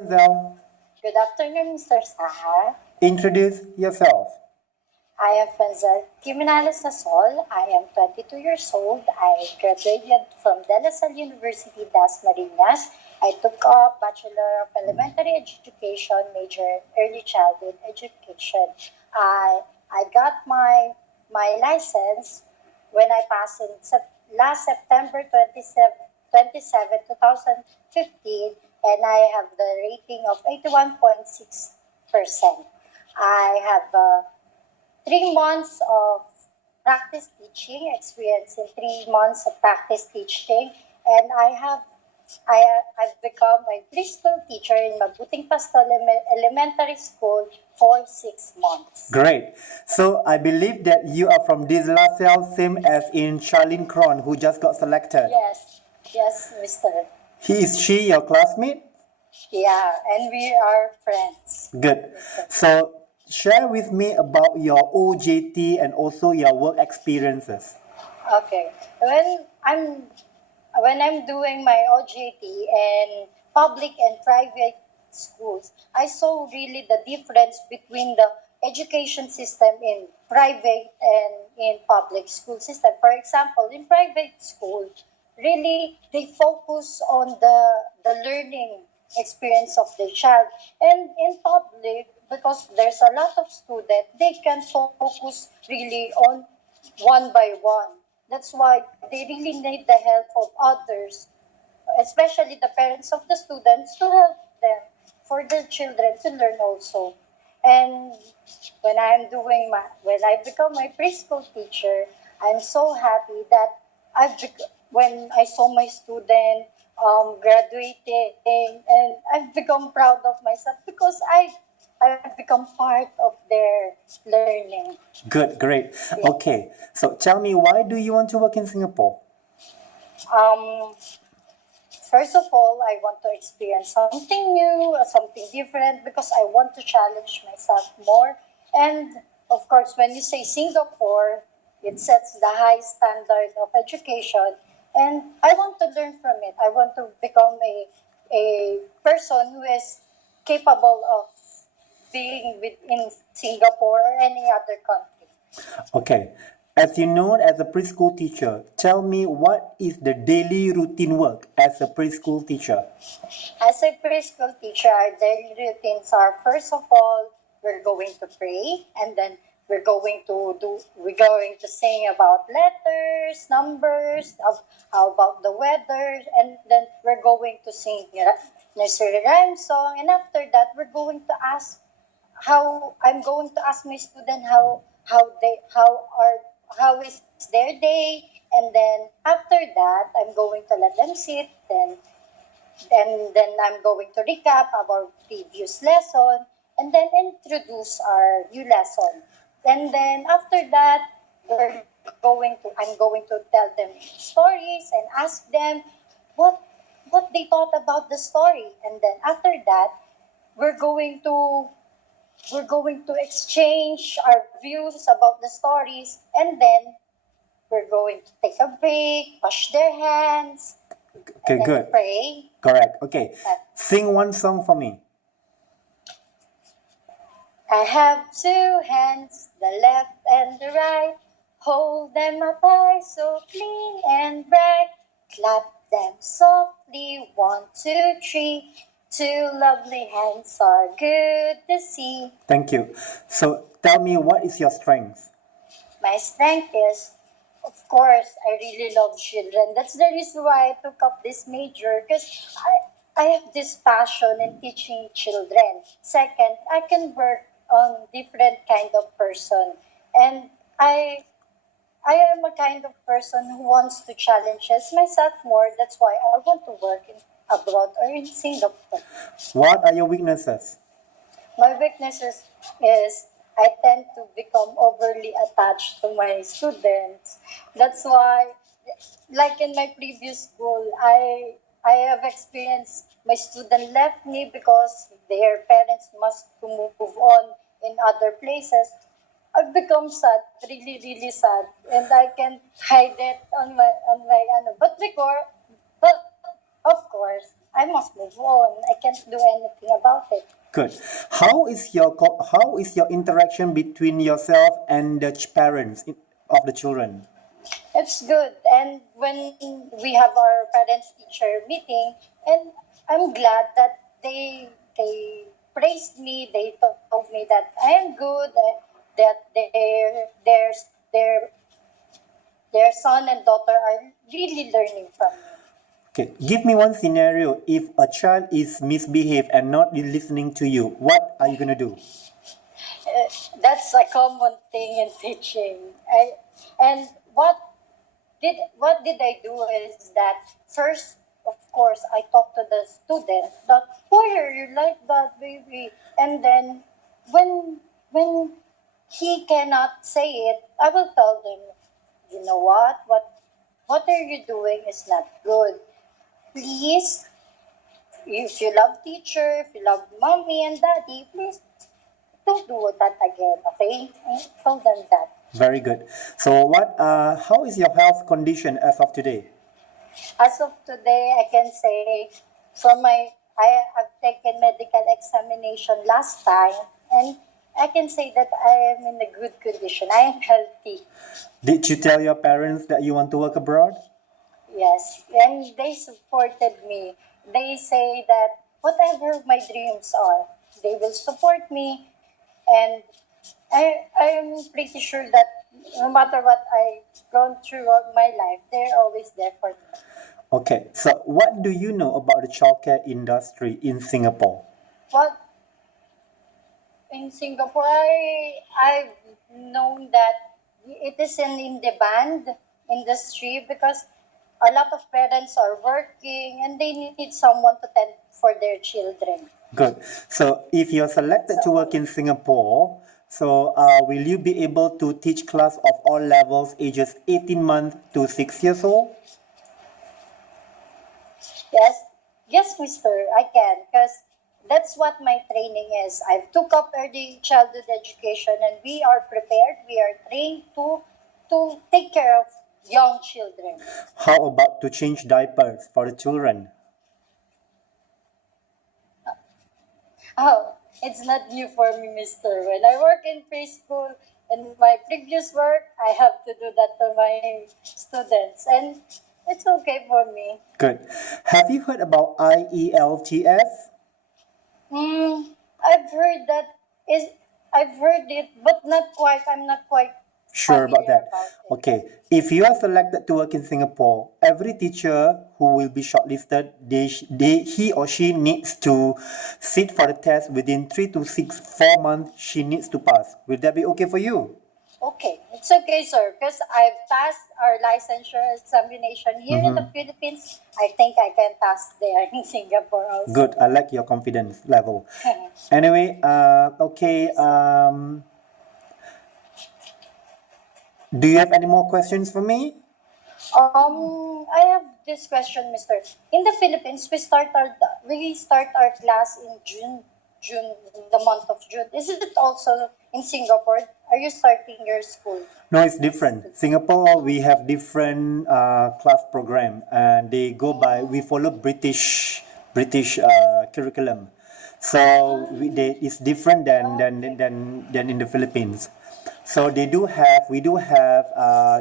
Franzelle. Good afternoon, Mr. Saha. Introduce yourself. I am Franzelle Criminales Nasol. I am 22 years old. I graduated from De La Salle University, Das Marinas. I took up Bachelor of Elementary Education, major in Early Childhood Education. I got my license when I passed in last September 27, 2015, and I have the rating of 81.6%. I have 3 months of practice teaching experience in 3 months of practice teaching, and I've become a preschool teacher in Mabuting Pasto Elementary School for 6 months. Great. So I believe that you are from De La Salle, same as in Charlene Cron, who just got selected. Yes, Mister. Is she your classmate? Yeah, and we are friends. Good. So share with me about your OJT and also your work experiences. Okay. When I'm doing my OJT in public and private schools, I saw really the difference between the education system in private and in public school system. For example, in private schools, really they focus on the learning experience of the child. And in public, because there's a lot of students, they can focus really on one by one. That's why they really need the help of others, especially the parents of the students, to help them for their children to learn also. And when I become my preschool teacher, I'm so happy that when I saw my student graduating, and I've become proud of myself because I've become part of their learning. Good, great. Okay, so tell me, why do you want to work in Singapore? Um, First of all, I want to experience something new, something different, because I want to challenge myself more. And of course, when you say Singapore, it sets the high standard of education, and I want to learn from it. I want to become a person who is capable of being within Singapore or any other country. Okay, as you know, as a preschool teacher, tell me what is the daily routine work as a preschool teacher? As a preschool teacher, our daily routines are, first of all, we're going to pray, and then we're going to sing about letters, numbers, how about the weather, and then we're going to sing nursery rhyme song, and after that we're going to ask I'm going to ask my student how is their day, and then after that I'm going to let them sit, then I'm going to recap our previous lesson, and then introduce our new lesson. And then after that, I'm going to tell them stories and ask them what they thought about the story. And then after that, we're going to exchange our views about the stories, and then we're going to take a break, wash their hands, Okay, and good. pray. Correct. Okay, sing one song for me. I have two hands, the left and the right. Hold them up high, so clean and bright. Clap them softly, 1, 2, 3. Two lovely hands are good to see. Thank you. So tell me, what is your strength? My strength is, of course, I really love children. That's the reason why I took up this major, because I have this passion in teaching children. Second, I can work on different kind of person, and I am a kind of person who wants to challenge myself more. That's why I want to work abroad or in Singapore. What are your weaknesses? My weaknesses is I tend to become overly attached to my students. That's why, like in my previous school, I have experienced my student left me because their parents must to move on in other places. I've become sad, really, really sad, and I can hide it on my but of course, I must move on. I can't do anything about it. Good. How is your interaction between yourself and the parents of the children? It's good. And when we have our parents teacher meeting, and I'm glad that they praised me. They told me that I am good. That their their son and daughter are really learning from me. Okay, give me one scenario. If a child is misbehaved and not listening to you, what are you gonna do? That's a common thing in teaching. And what did I do is that first, of course, I talked to the student that why are you like that, baby? And then when he cannot say it, I will tell them, you know what are you doing is not good. Please, if you love teacher, if you love mommy and daddy, please don't do that again, okay? I told them that. Very good. So, how is your health condition as of today? As of today, I can say I have taken medical examination last time, and I can say that I am in a good condition. I am healthy. Did you tell your parents that you want to work abroad? Yes, and they supported me. They say that whatever my dreams are, they will support me, and I am pretty sure that no matter what I've gone throughout my life, they're always there for me. Okay, so what do you know about the childcare industry in Singapore? Well, in Singapore, I've known that it is an in-demand industry because a lot of parents are working and they need someone to tend for their children. Good. So, if you're selected to work in Singapore, will you be able to teach class of all levels, ages 18 months to 6 years old? Yes, Mister, I can because that's what my training is. I've took up early childhood education and we are prepared. We are trained to take care of young children. How about to change diapers for the children? Oh, it's not new for me, Mister. When I work in preschool and my previous work, I have to do that to my students, and it's okay for me. Good. Have you heard about IELTS? I've heard that is I've heard it, but not quite. I'm not quite Sure about familiar that. about it. Okay. If you are selected to work in Singapore, every teacher who will be shortlisted, he or she needs to sit for the test within 4 months. She needs to pass. Will that be okay for you? Okay, it's okay, sir, because I've passed our licensure examination here in the Philippines. I think I can pass there in Singapore also. Good. I like your confidence level. Anyway, okay. Do you have any more questions for me? I have this question, Mister. In the Philippines, we start our class in June, the month of June. Is it also in Singapore? Are you starting your school? No, it's different. Singapore, we have different class program, and we follow British curriculum. So it's different than in the Philippines. So we do have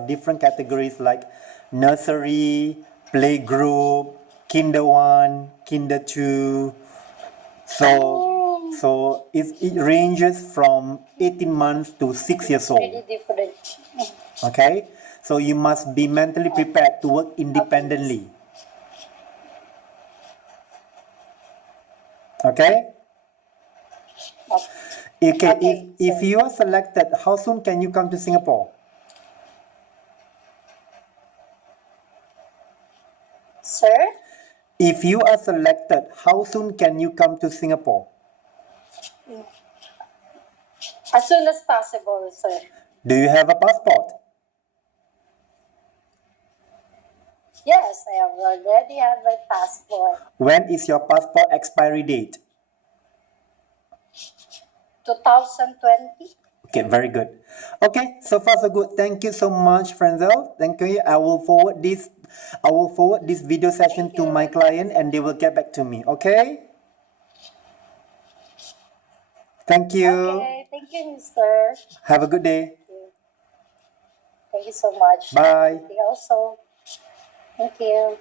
different categories like nursery, playgroup, kinder 1, kinder 2. So it ranges from 18 months to 6 years old. Really different. Okay? So you must be mentally prepared to work independently. Okay? Okay, if you are selected, how soon can you come to Singapore? Sir? If you are selected, how soon can you come to Singapore? As soon as possible, sir. Do you have a passport? Yes, I have already have my passport. When is your passport expiry date? 2020. Okay, very good. Okay, so far so good. Thank you so much, Franzelle. Thank you. I will forward this. I will forward this video session Thank to my you. client, and they will get back to me. Okay. Thank you. Okay, thank you, Mister. Have a good day. Thank you so much. Bye. Thank you also. Thank you.